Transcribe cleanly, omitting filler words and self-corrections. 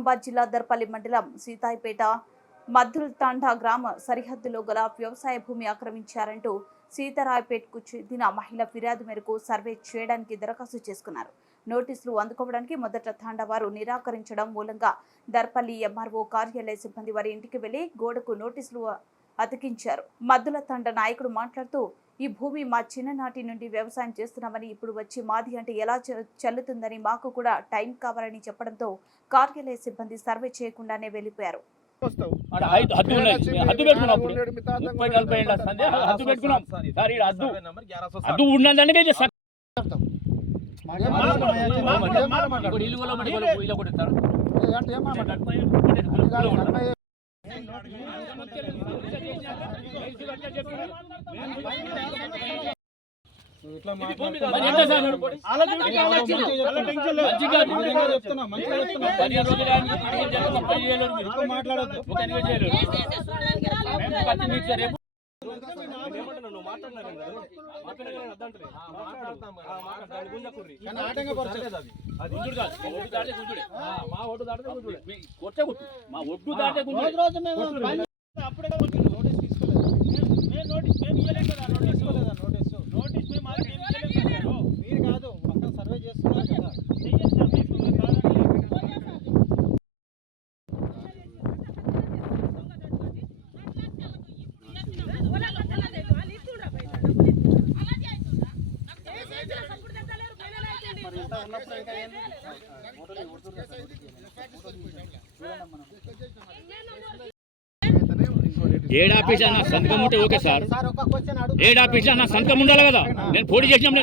నిజామాబాద్ జిల్లా దర్పల్లి మండలం సీతాయిపేట మద్దుల్తాండా గ్రామ సరిహద్దులో గల వ్యవసాయ భూమి ఆక్రమించారంటూ సీతారాయపేటకు చెందిన మహిళ ఫిర్యాదు మేరకు సర్వే చేయడానికి దరఖాస్తు చేసుకున్నారు. నోటీసులు అందుకోవడానికి మొదట తాండా వారు నిరాకరించడం మూలంగా దర్పల్లి ఎంఆర్ఓ కార్యాలయ సిబ్బంది వారి ఇంటికి వెళ్లి గోడకు నోటీసులు అతికించారు. మద్దుల తండ నాయకుడు మాట్లాడుతూ, ఈ భూమి మా చిన్ననాటి నుండి వ్యవసాయం చేస్తున్నామని, ఇప్పుడు వచ్చి మాది అంటే ఎలా చెల్లుతుందని, మాకు కూడా టైం కావాలని చెప్పడంతో కార్యాలయ సిబ్బంది సర్వే చేయకుండానే వెళ్లిపోయారు. ఏడాఫీస్ అన్న సంతకం ఉంటే ఓకే సార్. ఏడాఫీస్ అన్న సంతకం ఉండాలి కదా. నేను పోటీ చేసినప్పుడు